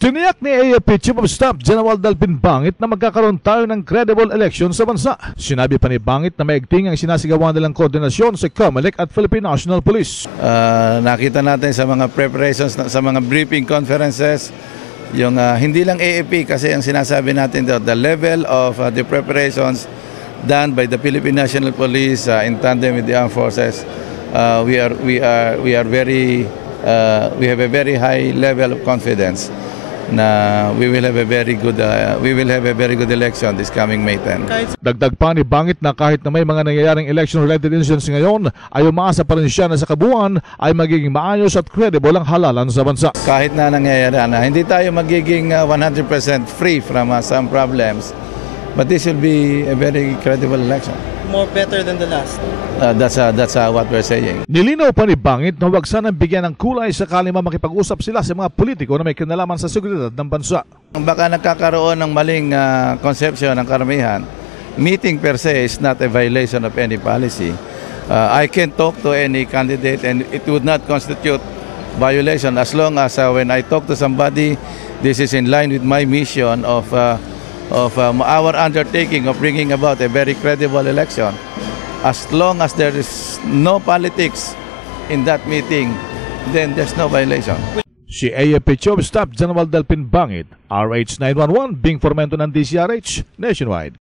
Tiniyak ni AFP Chief of Staff General Delpin Bangit na magkakaroon tayo ng credible election sa bansa. Sinabi pa ni Bangit na maigting ang sinasigawan nilang koordinasyon sa COMELEC at Philippine National Police. Nakita natin sa mga preparations, sa mga briefing conferences, yung hindi lang AFP kasi ang sinasabi natin doon, the level of the preparations done by the Philippine National Police in tandem with the armed forces, we have a very high level of confidence na we will have a very good election this coming May 10. Dagdag pa ni Bangit na kahit na may mga nangyayaring election-related incidents ngayon, ay umaasa pa rin siya na sa kabuuan ay magiging maayos at credible ang halalan sa bansa. Kahit na nangyayari na, hindi tayo magiging 100% free from some problems, but this will be a very credible election. More better than the last. That's what we're saying. Nilinaw pa ni Bangit na huwag sanang bigyan ng kulay sakali makipag-usap sila sa mga politiko na may kinalaman sa seguridad ng bansa. Baka nagkakaroon ng maling conception ng karamihan. Meeting per se is not a violation of any policy. I can talk to any candidate and it would not constitute violation as long as when I talk to somebody, this is in line with my mission of our undertaking of bringing about a very credible election. As long as there is no politics in that meeting, then there's no violation. Si AFP Chief of Staff General Delpin Bangit, RH 911, Bing Formento ng DCRH, Nationwide.